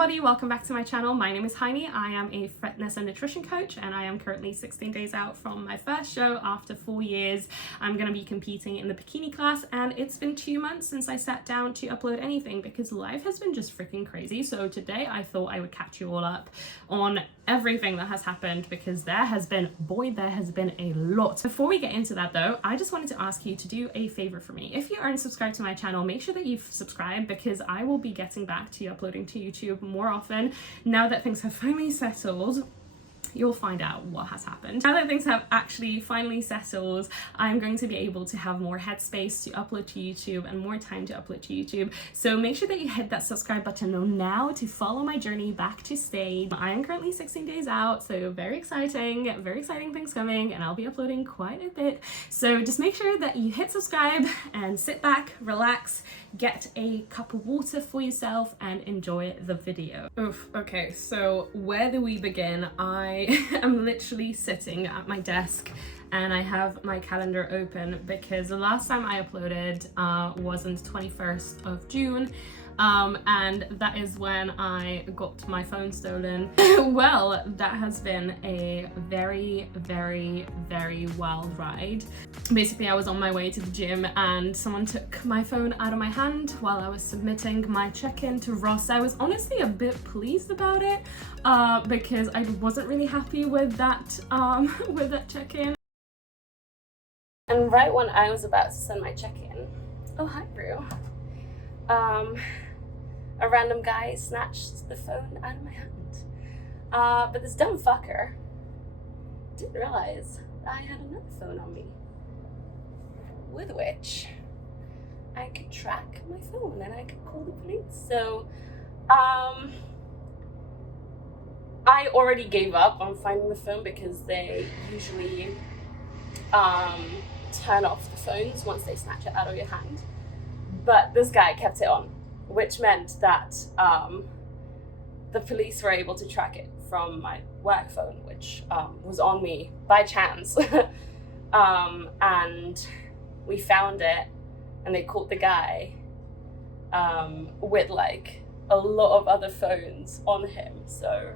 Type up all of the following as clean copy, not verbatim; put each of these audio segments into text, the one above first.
everybody, welcome back to my channel. My name is Heini. I am a fitness and nutrition coach and I am currently 16 days out from my first show after 4 years. I'm going to be competing in the bikini class and it's been 2 months since I sat down to upload anything because life has been just freaking crazy. So today I thought I would catch you all up on everything that has happened because there has been a lot. Before we get into that though, I just wanted to ask you to do a favor for me. If you aren't subscribed to my channel, make sure that you've subscribed because I will be getting back to you uploading to YouTube more often now that things have finally settled. You'll find out what has happened. Now that things have actually finally settled, I'm going to be able to have more headspace to upload to YouTube and more time to upload to YouTube. So make sure that you hit that subscribe button now to follow my journey back to stage. I am currently 16 days out, so very exciting things coming, and I'll be uploading quite a bit. So just make sure that you hit subscribe and sit back, relax, get a cup of water for yourself and enjoy the video. Oof, okay, so where do we begin? I am literally sitting at my desk and I have my calendar open because the last time I uploaded was on the 21st of June. And that is when I got my phone stolen. Well, that has been a very wild ride. Basically, I was on my way to the gym and someone took my phone out of my hand while I was submitting my check-in to Ross. I was honestly a bit pleased about it because I wasn't really happy with that check-in. And right when I was about to send my check-in, oh hi Rue, a random guy snatched the phone out of my hand. But this dumb fucker didn't realize that I had another phone on me, with which I could track my phone and I could call the police. So, I already gave up on finding the phone because they usually turn off the phones once they snatch it out of your hand. But this guy kept it on, which meant that the police were able to track it from my work phone, which was on me by chance. And we found it and they caught the guy with like a lot of other phones on him. So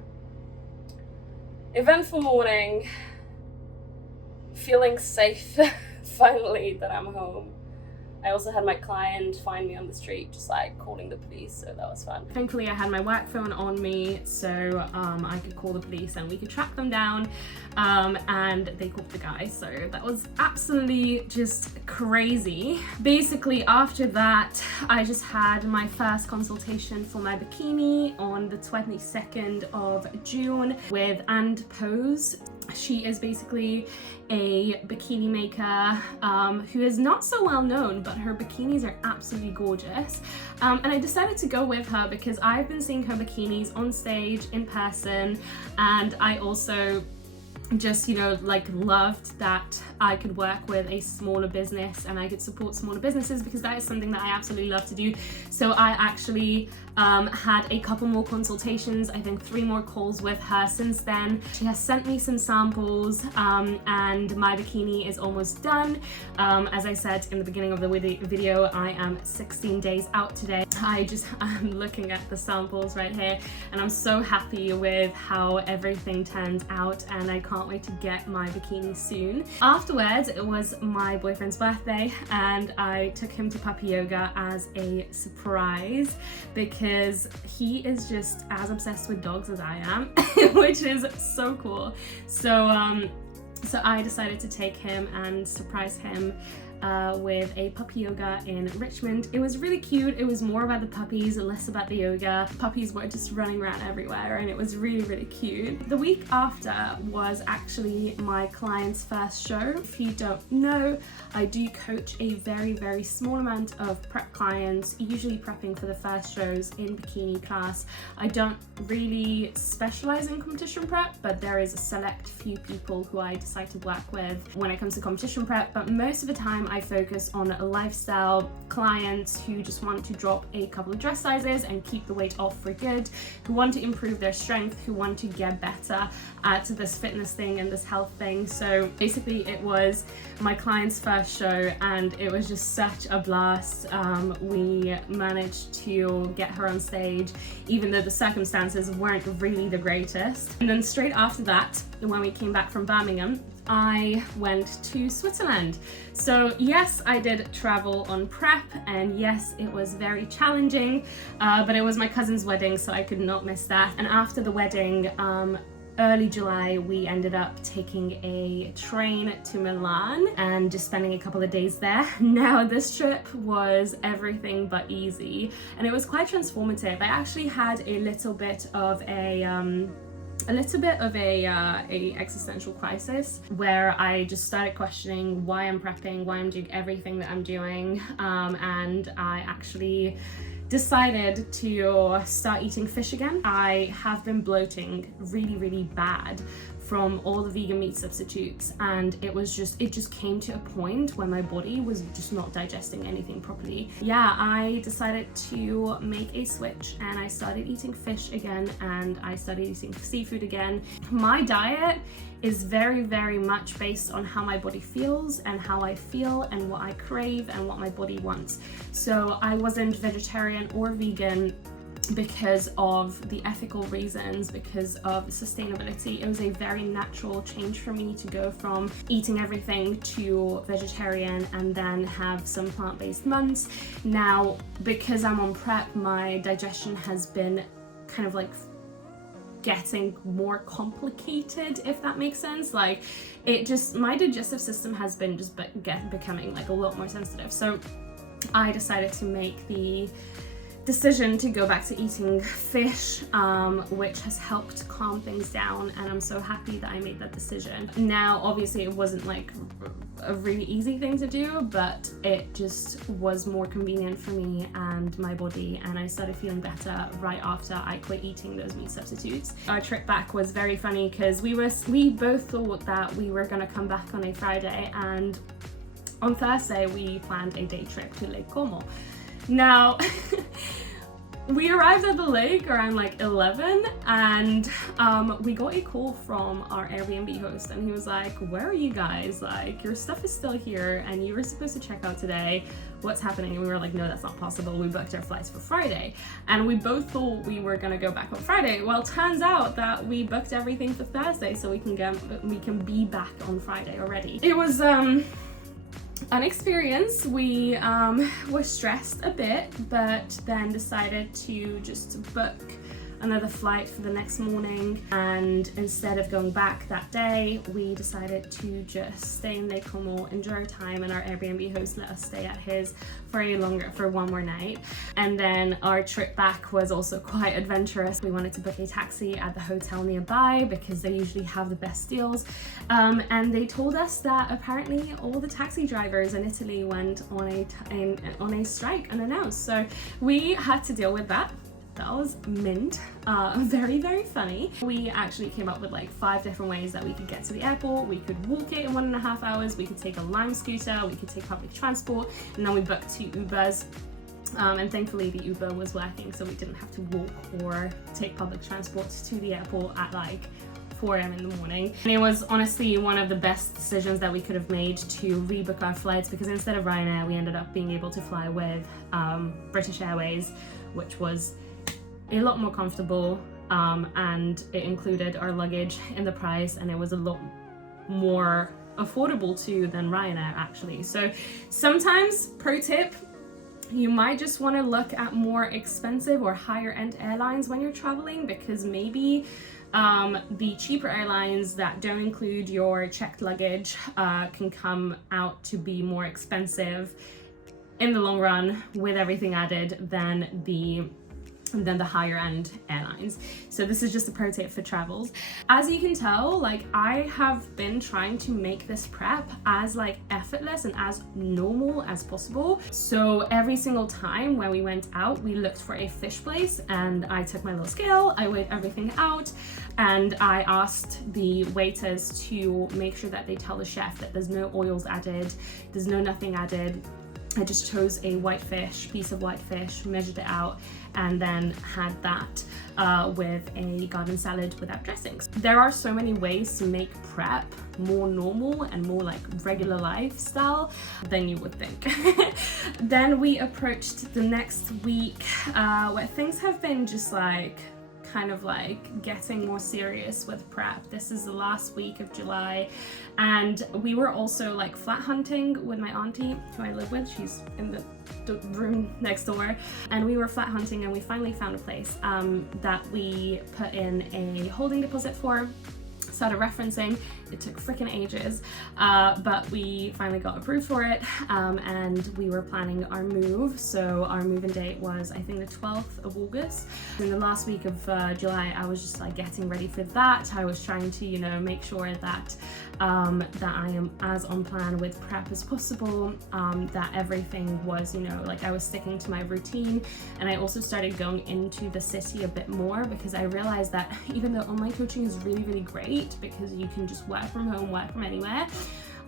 eventful morning, feeling safe finally that I'm home. I also had my client find me on the street, just like calling the police, so that was fun. Thankfully, I had my work phone on me, so I could call the police and we could track them down, and they caught the guy, so that was absolutely just crazy. Basically, after that, I just had my first consultation for my bikini on the 22nd of June with And Pose. She is basically a bikini maker who is not so well known, but her bikinis are absolutely gorgeous. And I decided to go with her because I've been seeing her bikinis on stage, in person, and I also just, you know, like loved that I could work with a smaller business and I could support smaller businesses because that is something that I absolutely love to do. So I actually had a couple more consultations, I think 3 more calls with her since then. She has sent me some samples and my bikini is almost done. As I said in the beginning of the video, I am 16 days out today. I'm looking at the samples right here and I'm so happy with how everything turned out and I can't wait to get my bikini soon. Afterwards, it was my boyfriend's birthday and I took him to puppy yoga as a surprise because he is just as obsessed with dogs as I am, which is so cool. So I decided to take him and surprise him with a puppy yoga in Richmond. It was really cute. It was more about the puppies, less about the yoga. Puppies were just running around everywhere and it was really cute. The week after was actually my client's first show. If you don't know, I do coach a very small amount of prep clients, usually prepping for the first shows in bikini class. I don't really specialize in competition prep, but there is a select few people who I decide to work with when it comes to competition prep, but most of the time I focus on lifestyle clients who just want to drop a couple of dress sizes and keep the weight off for good, who want to improve their strength, who want to get better at this fitness thing and this health thing. So basically it was my client's first show and it was just such a blast. We managed to get her on stage even though the circumstances weren't really the greatest. And then straight after that, when we came back from Birmingham, I went to Switzerland. So yes, I did travel on prep, and yes, it was very challenging, but it was my cousin's wedding, so I could not miss that. And after the wedding, early July, we ended up taking a train to Milan and just spending a couple of days there. Now, this trip was everything but easy, and it was quite transformative. I actually had a little bit of a existential crisis where I just started questioning why I'm prepping, why I'm doing everything that I'm doing, and I actually decided to start eating fish again. I have been bloating really bad from all the vegan meat substitutes, and it just came to a point where my body was just not digesting anything properly. Yeah, I decided to make a switch and I started eating fish again and I started eating seafood again. My diet is very much based on how my body feels and how I feel and what I crave and what my body wants. So I wasn't vegetarian or vegan because of the ethical reasons, because of sustainability. It was a very natural change for me to go from eating everything to vegetarian and then have some plant-based months. Now, because I'm on prep, my digestion has been kind of like getting more complicated, if that makes sense. Like, my digestive system has been just becoming like a lot more sensitive. So I decided to make the decision to go back to eating fish, which has helped calm things down, and I'm so happy that I made that decision. Now, obviously it wasn't like a really easy thing to do, but it just was more convenient for me and my body, and I started feeling better right after I quit eating those meat substitutes. Our trip back was very funny because we both thought that we were gonna come back on a Friday, and on Thursday we planned a day trip to Lake Como. Now, we arrived at the lake around like 11, and we got a call from our Airbnb host, and he was like, "Where are you guys? Like, your stuff is still here and you were supposed to check out today. What's happening?" And we were like, "No, that's not possible. We booked our flights for Friday." And we both thought we were gonna go back on Friday. Well, turns out that we booked everything for Thursday so we can be back on Friday already. It was an experience. We were stressed a bit, but then decided to just book another flight for the next morning, and instead of going back that day, we decided to just stay in Lake Como, enjoy our time, and our Airbnb host let us stay at his for one more night. And then our trip back was also quite adventurous. We wanted to book a taxi at the hotel nearby because they usually have the best deals, and they told us that apparently all the taxi drivers in Italy went on a strike unannounced, so we had to deal with that. That was mint. Very funny. We actually came up with like 5 different ways that we could get to the airport. We could walk it in 1.5 hours, we could take a Lime scooter, we could take public transport, and then we booked 2 Ubers. And thankfully the Uber was working, so we didn't have to walk or take public transport to the airport at like 4 a.m. in the morning. And it was honestly one of the best decisions that we could have made to rebook our flights, because instead of Ryanair, we ended up being able to fly with British Airways, which was a lot more comfortable, and it included our luggage in the price, and it was a lot more affordable too than Ryanair actually. So sometimes, pro tip, you might just want to look at more expensive or higher end airlines when you're traveling, because maybe the cheaper airlines that don't include your checked luggage can come out to be more expensive in the long run with everything added than the and then the higher end airlines. So this is just a pro tip for travels. As you can tell, like I have been trying to make this prep as like effortless and as normal as possible. So every single time when we went out, we looked for a fish place, and I took my little scale, I weighed everything out, and I asked the waiters to make sure that they tell the chef that there's no oils added, there's no nothing added. I just chose a piece of white fish, measured it out, and then had that with a garden salad without dressings. There are so many ways to make prep more normal and more like regular lifestyle than you would think. Then we approached the next week where things have been just like kind of like getting more serious with prep. This is the last week of July, and we were also like flat hunting with my auntie who I live with. She's in the room next door, and we were flat hunting, and we finally found a place that we put in a holding deposit for. Started referencing. It took freaking ages, but we finally got approved for it, and we were planning our move. So our move-in date was, I think, the 12th of August. In the last week of July, I was just like getting ready for that. I was trying to, you know, make sure that that I am as on plan with prep as possible, that everything was, you know, like I was sticking to my routine. And I also started going into the city a bit more, because I realized that even though online coaching is really, really great because you can just work from home, work from anywhere,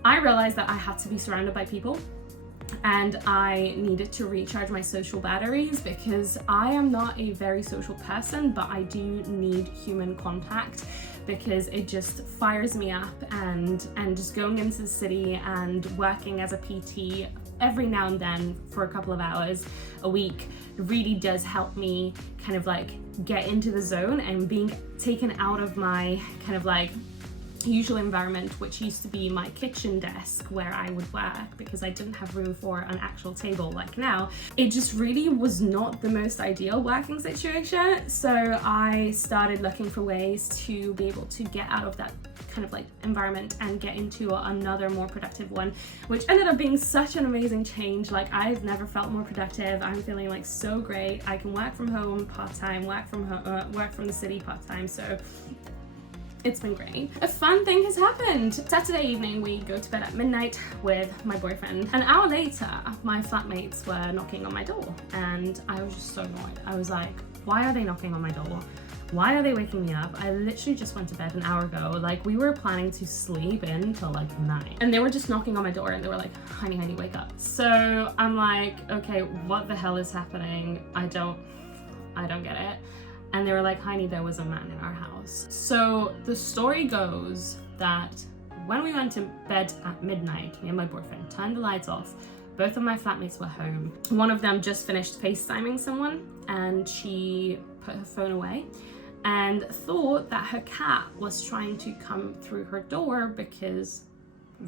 I realized that I had to be surrounded by people, and I needed to recharge my social batteries, because I am not a very social person, but I do need human contact, because it just fires me up, and just going into the city and working as a PT every now and then for a couple of hours a week really does help me kind of like get into the zone, and being taken out of my kind of like usual environment, which used to be my kitchen desk where I would work because I didn't have room for an actual table like now. It just really was not the most ideal working situation. So I started looking for ways to be able to get out of that kind of like environment and get into another more productive one, which ended up being such an amazing change. Like I've never felt more productive. I'm feeling like so great. I can work from home part-time, work from the city part-time. So it's been great. A fun thing has happened. Saturday evening, we go to bed at midnight with my boyfriend. An hour later, my flatmates were knocking on my door, and I was just so annoyed. I was like, why are they knocking on my door? Why are they waking me up? I literally just went to bed an hour ago. Like we were planning to sleep in till like 9, and they were just knocking on my door, and they were like, honey, wake up. So I'm like, okay, what the hell is happening? I don't get it. And they were like, honey, there was a man in our house. So the story goes that when we went to bed at midnight, me and my boyfriend turned the lights off. Both of my flatmates were home. One of them just finished FaceTiming someone, and she put her phone away and thought that her cat was trying to come through her door, because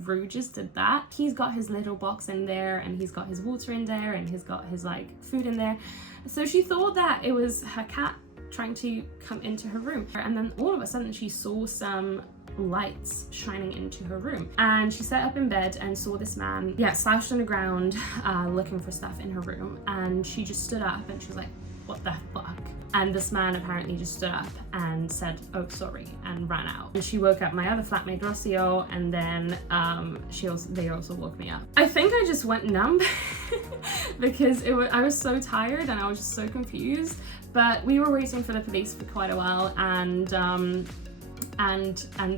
Rue just did that. He's got his little box in there, and he's got his water in there, and he's got his like food in there. So she thought that it was her cat trying to come into her room. And then all of a sudden she saw some lights shining into her room, and she sat up in bed and saw this man slouched on the ground looking for stuff in her room. And she just stood up and she was like, what the fuck? And this man apparently just stood up and said, oh, sorry, and ran out. And she woke up my other flatmate, Rocio, and then they also woke me up. I think I just went numb because I was so tired and I was just so confused. But we were waiting for the police for quite a while, and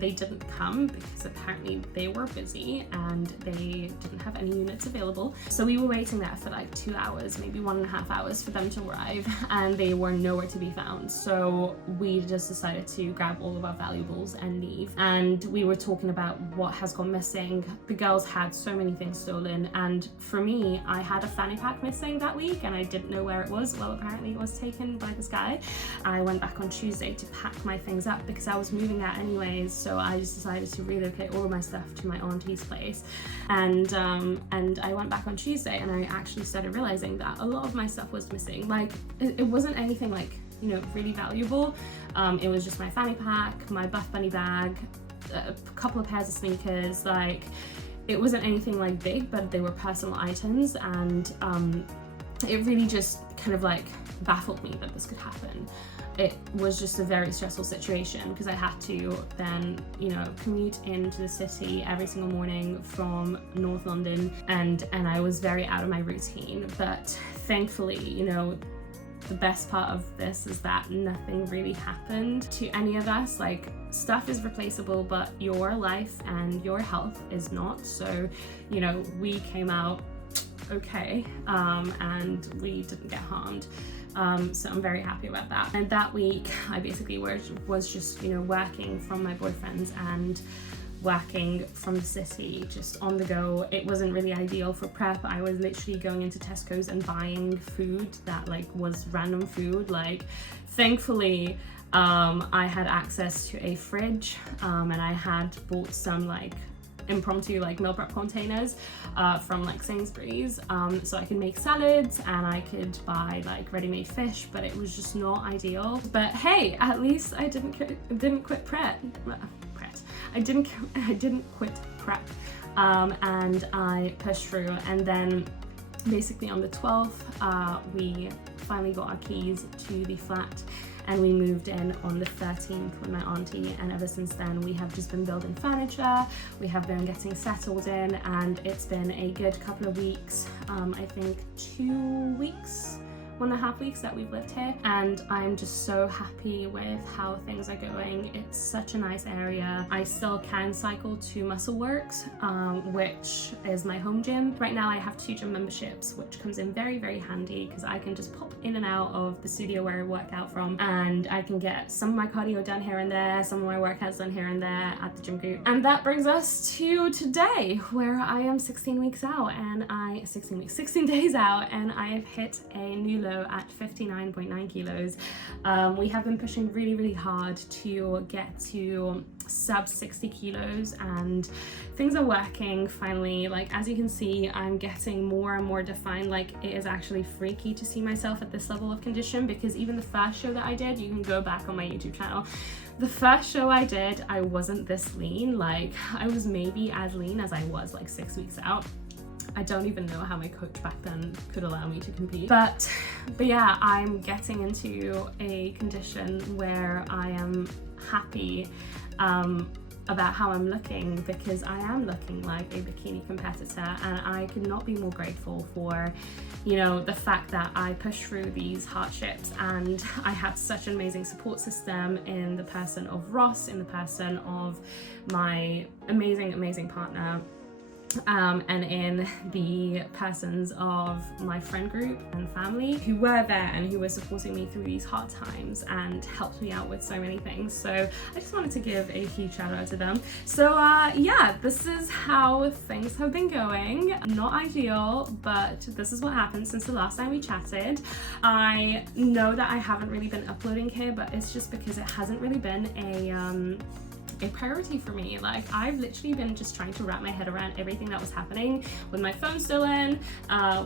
they didn't come because apparently they were busy and they didn't have any units available. So we were waiting there for like 2 hours, maybe 1.5 hours for them to arrive, and they were nowhere to be found. So we just decided to grab all of our valuables and leave. And we were talking about what has gone missing. The girls had so many things stolen, and for me, I had a fanny pack missing that week and I didn't know where it was. Well, apparently it was taken by this guy. I went back on Tuesday to pack my things up because I was moving out anyways, so I just decided to relocate all of my stuff to my auntie's place. And I went back on Tuesday, and I actually started realizing that a lot of my stuff was missing. Like it wasn't anything like, you know, really valuable. It was just my fanny pack, my Buff Bunny bag, a couple of pairs of sneakers. Like it wasn't anything like big, but they were personal items, and it really just kind of like baffled me that this could happen. It was just a very stressful situation because I had to then, you know, commute into the city every single morning from North London, and I was very out of my routine. But thankfully, you know, the best part of this is that nothing really happened to any of us. Like, stuff is replaceable, but your life and your health is not. So, you know, we came out okay, and we didn't get harmed. So I'm very happy about that. And that week I basically was just, you know, working from my boyfriend's and working from the city, just on the go. It wasn't really ideal for prep. I was literally going into Tesco's and buying food that like was random food. Like, thankfully I had access to a fridge, and I had bought some like impromptu like meal prep containers from like Sainsbury's, so I could make salads and I could buy like ready-made fish, but it was just not ideal. But hey, at least I didn't quit prep. I didn't quit prep, and I pushed through. And then basically on the 12th we finally got our keys to the flat, and we moved in on the 13th with my auntie, and ever since then we have just been building furniture, we have been getting settled in, and it's been a good couple of weeks. I think 2 weeks, 1.5 weeks that we've lived here, and I'm just so happy with how things are going. It's such a nice area. I still can cycle to Muscleworks, which is my home gym. Right now I have 2 gym memberships, which comes in very, very handy because I can just pop in and out of the studio where I work out from, and I can get some of my cardio done here and there, some of my workouts done here and there at the gym group. And that brings us to today, where I am 16 weeks out, and 16 days out, and I have hit a new low at 59.9 kilos. We have been pushing really, really hard to get to sub 60 kilos, and things are working finally. Like, as you can see, I'm getting more and more defined. Like, it is actually freaky to see myself at this level of condition, because even the first show that I did, you can go back on my YouTube channel, the first show I did, I wasn't this lean. Like, I was maybe as lean as I was like 6 weeks out. I don't even know how my coach back then could allow me to compete. But yeah, I'm getting into a condition where I am happy about how I'm looking, because I am looking like a bikini competitor, and I could not be more grateful for, you know, the fact that I pushed through these hardships, and I had such an amazing support system in the person of Ross, in the person of my amazing partner, and in the persons of my friend group and family who were there and who were supporting me through these hard times and helped me out with so many things. So I just wanted to give a huge shout out to them. So yeah, this is how things have been going. Not ideal, but this is what happened since the last time we chatted. I know that I haven't really been uploading here, but it's just because it hasn't really been a priority for me. Like, I've literally been just trying to wrap my head around everything that was happening with my phone still in,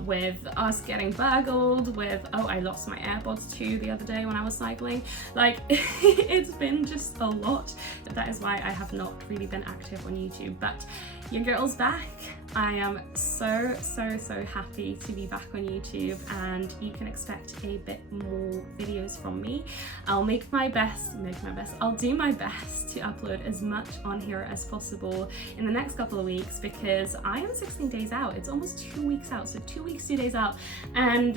with us getting burgled, with, oh, I lost my AirPods too the other day when I was cycling. Like, it's been just a lot. That is why I have not really been active on YouTube, but your girl's back. I am so happy to be back on YouTube, and you can expect a bit more videos from me. I'll make my best, I'll do my best to upload as much on here as possible in the next couple of weeks, because I am 16 days out. It's almost 2 weeks out, so 2 weeks, 2 days out, and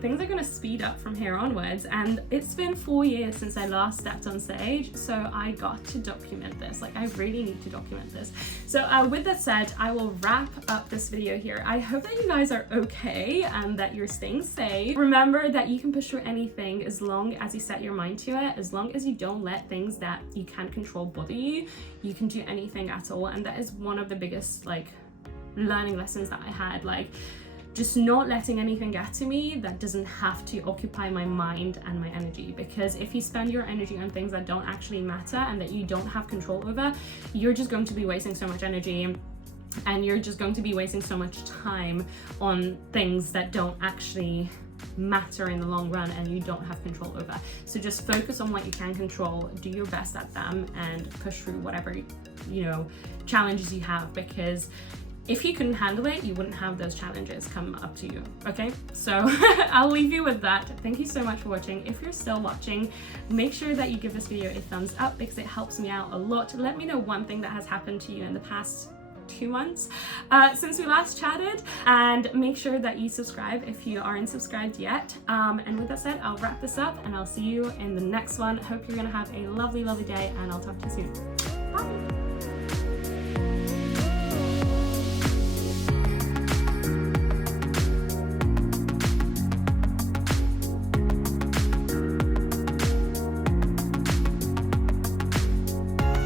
things are gonna speed up from here onwards. And it's been 4 years since I last stepped on stage, so I got to document this. Like, I really need to document this. So with that said, I will wrap up this video here. I hope that you guys are okay and that you're staying safe. Remember that you can push through anything as long as you set your mind to it, as long as you don't let things that you can't control bother you. You can do anything at all, and that is one of the biggest like learning lessons that I had. Like, just not letting anything get to me that doesn't have to occupy my mind and my energy, because if you spend your energy on things that don't actually matter and that you don't have control over, you're just going to be wasting so much energy, and you're just going to be wasting so much time on things that don't actually matter in the long run and you don't have control over. So just focus on what you can control, do your best at them, and push through whatever, you know, challenges you have, because if you couldn't handle it, you wouldn't have those challenges come up to you, okay? So I'll leave you with that. Thank you so much for watching. If you're still watching, make sure that you give this video a thumbs up because it helps me out a lot. Let me know one thing that has happened to you in the past 2 months since we last chatted, and make sure that you subscribe if you aren't subscribed yet. And with that said, I'll wrap this up and I'll see you in the next one. Hope you're gonna have a lovely day, and I'll talk to you soon. Bye.